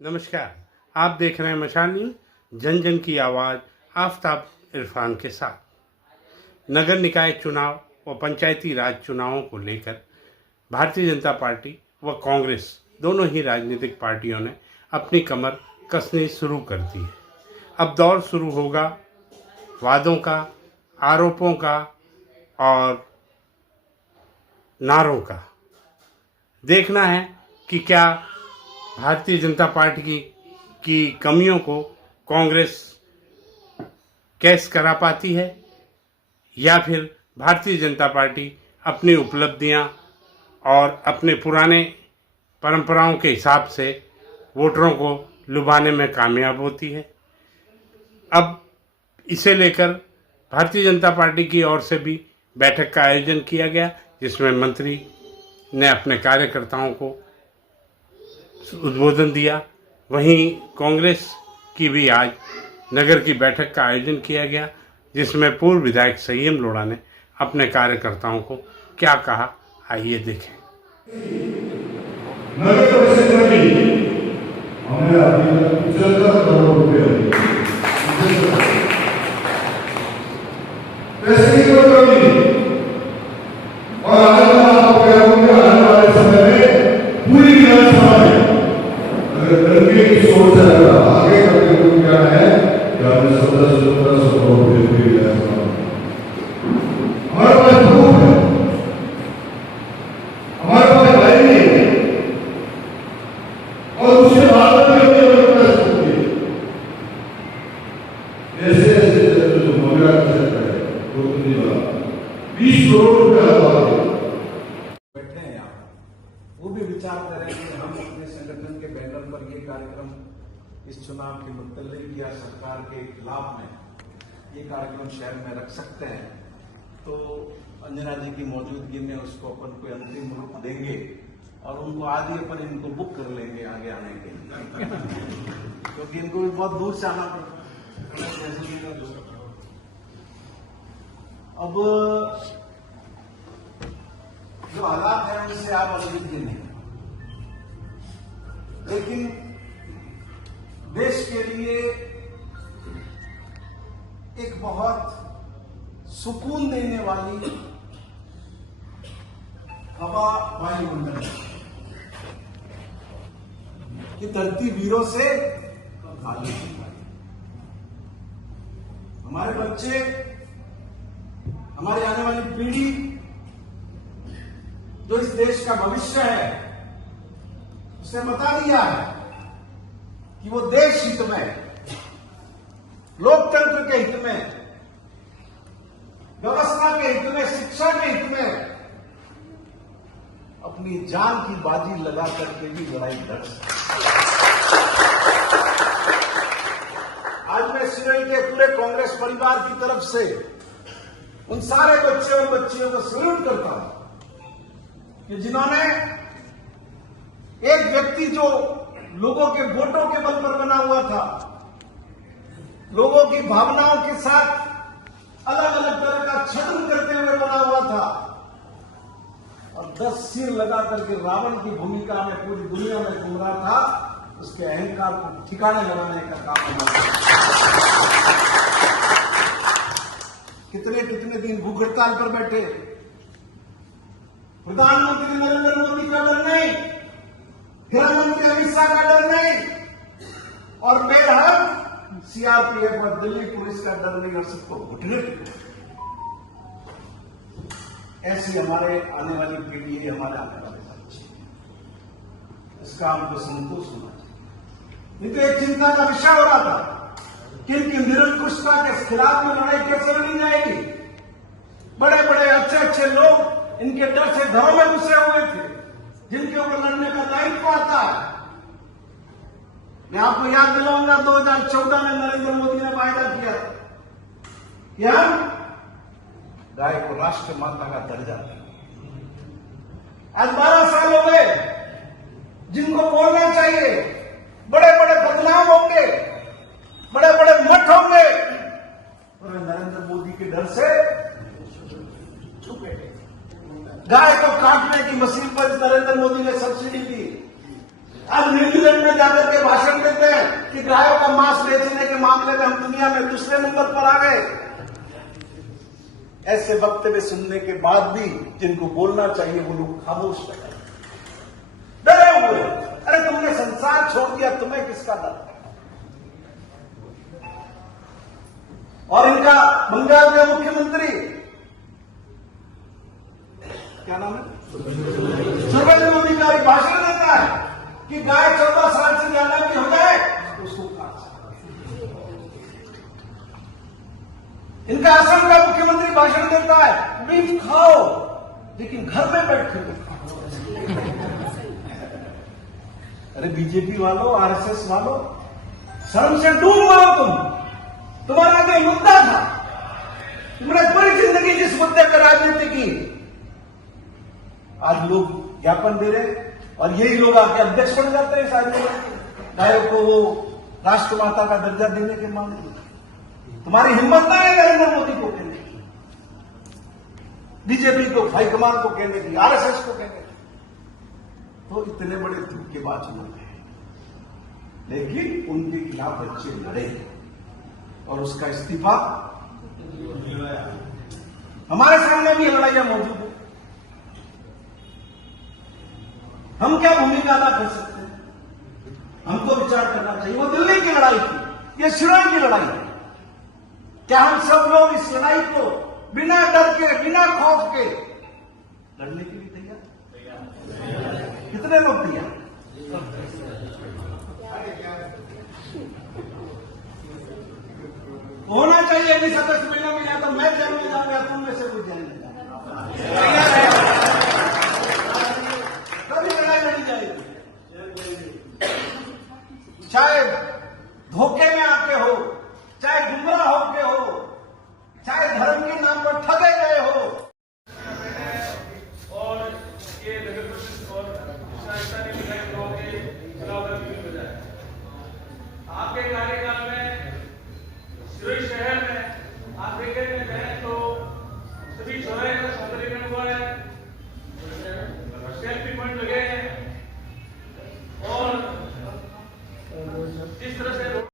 नमस्कार, आप देख रहे हैं मशाल न्यूज, जन जन की आवाज़, आफ्ताब इरफान के साथ। नगर निकाय चुनाव व पंचायती राज चुनावों को लेकर भारतीय जनता पार्टी व कांग्रेस दोनों ही राजनीतिक पार्टियों ने अपनी कमर कसनी शुरू कर दी है। अब दौर शुरू होगा वादों का, आरोपों का और नारों का। देखना है कि क्या भारतीय जनता पार्टी की कमियों को कांग्रेस कैश करा पाती है या फिर भारतीय जनता पार्टी अपनी उपलब्धियां और अपने पुराने परंपराओं के हिसाब से वोटरों को लुभाने में कामयाब होती है। अब इसे लेकर भारतीय जनता पार्टी की ओर से भी बैठक का आयोजन किया गया, जिसमें मंत्री ने अपने कार्यकर्ताओं को उद्बोधन दिया। वहीं कांग्रेस की भी आज नगर की बैठक का आयोजन किया गया, जिसमें पूर्व विधायक संयम लोढ़ा ने अपने कार्यकर्ताओं को क्या कहा, आइए देखें। नगर परिषद में हमने अभी 75 करोड़ रुपए पैसे की कोई कमी नहीं और आने वाले समय में पूरी विधानसभा में अगर लड़के की सोच से आगे करके कुछ क्या है कि हमने 1700 करोड़ रुपए भी विधानसभा में हमारे पास प्रूफ है, हमारे पास लाइन नहीं है और उसके बाद में ऐसे ऐसे जो मगरा कर सकता है वो तो नहीं बना 20 करोड़ रुपया बैठे हैं यहाँ, वो भी विचार करें कि हम अपने संगठन के बैनर पर ये कार्यक्रम इस चुनाव के मुतल्लिक या सरकार के खिलाफ में ये कार्यक्रम शहर में रख सकते हैं, तो अंजना जी की मौजूदगी में उसको अपन कोई अंतिम रूप देंगे और उनको आज ही अपन इनको बुक कर लेंगे आगे आने के लिए क्योंकि इनको भी बहुत दूर से आना पड़ता। अब जो हालात है उनसे आप अनभिज्ञ नहीं, लेकिन देश के लिए एक बहुत सुकून देने वाली हवा वायुमंडल है कि धरती वीरों से खाली है। हमारे बच्चे, हमारी आने वाली पीढ़ी जो इस देश का भविष्य है, उसने बता दिया है कि वो देश हित में, लोकतंत्र के हित में, व्यवस्था के हित में, शिक्षा के हित में अपनी जान की बाजी लगा करके भी लड़ाई लड़ सकते। आज मैं सिरोही के पूरे कांग्रेस परिवार की तरफ से उन सारे बच्चे और बच्चियों को सैल्यूट करता हूं कि जिन्होंने एक व्यक्ति जो लोगों के वोटों के बल पर बना हुआ था, लोगों की भावनाओं के साथ अलग अलग तरह का छद्म करते हुए बना हुआ था और 10 सिर लगा करके रावण की भूमिका में पूरी दुनिया में घूम रहा था, उसके अहंकार को ठिकाने लगाने का काम हमारा। कितने कितने दिन भूख हड़ताल पर बैठे, प्रधानमंत्री नरेंद्र मोदी का डर नहीं, गृह मंत्री अमित शाह का डर नहीं और बेरहम सीआरपीएफ और दिल्ली पुलिस का डर नहीं और सबको घुटने ऐसी हमारे आने वाली पीढ़ी है, हमारे आने वाले बच्चे, इसका हमको संतोष होना चाहिए। नहीं तो एक चिंता का विषय हो रहा था कि इनकी निरंकुशता के खिलाफ में लड़ाई कैसे लड़ी जाएगी। बड़े बड़े अच्छे अच्छे लोग इनके डर से घरों में घुसे हुए थे, जिनके ऊपर लड़ने का दायित्व आता है। मैं आपको याद दिलाऊंगा 2014 में नरेंद्र मोदी ने वायदा किया कि हम गाय को राष्ट्र माता का दर्जा दें। आज 12 साल हो गए, जिनको बोलना चाहिए, बड़े बड़े बदलाव होंगे, बड़े बड़े मठ होंगे, और नरेंद्र मोदी के डर से छुपे। गाय को काटने की मशीन पर नरेंद्र मोदी ने सब्सिडी दी। आज न्यूजीलैंड में जाकर के भाषण देते हैं कि गायों का मांस बेचने के मामले में हम दुनिया में दूसरे नंबर पर आ गए। ऐसे वक्तव्य सुनने के बाद भी जिनको बोलना चाहिए वो लोग खामोश रहे, डरे हुए। अरे तुमने संसार छोड़ दिया, तुम्हें किसका डर? और इनका बंगाल का मुख्यमंत्री क्या नाम है, सर्वजन अधिकारी भाषण देता है कि गाय 14 साल से ज्यादा की हो जाए उसको काट। इनका असम का मुख्यमंत्री भाषण देता है बीफ खाओ लेकिन घर में बैठ के खाओ। अरे बीजेपी वालों, आरएसएस वालों, शर्म से डूब मरो तुम्हारा आगे मुद्दा था, तुमने पूरी जिंदगी जिस मुद्दे पर राजनीति की, आज लोग ज्ञापन दे रहे और यही लोग आके अध्यक्ष बन जाते हैं सारे गायों को वो राष्ट्रमाता का दर्जा देने के मामले में। तुम्हारी हिम्मत नहीं है नरेंद्र मोदी को कहने की, बीजेपी को, हाईकमान को कहने की, आरएसएस को कहने की। तो इतने बड़े दुख के बाद चुनाव है, लेकिन उनके खिलाफ बच्चे लड़े और उसका इस्तीफा हमारे सामने भी लड़ाइयां मौजूद है। हम क्या भूमिका अदा कर सकते हैं? हमको विचार करना चाहिए। वो दिल्ली की लड़ाई थी, ये सिरोही की लड़ाई है। क्या हम सब लोग इस लड़ाई को बिना डर के, बिना खौफ के लड़ने के लिए तैयार? कितने लोग तैयार? होना चाहिए। यदि सदस्य मिलने में या तो मैं जेल में जाऊंगा, तुम में से कोई जेल में जाऊंगा, कभी लड़ाई लड़ी जाएगी। चाहे धोखे में आके हो, चाहे गुमराह होके हो, चाहे धर्म के नाम पर ठग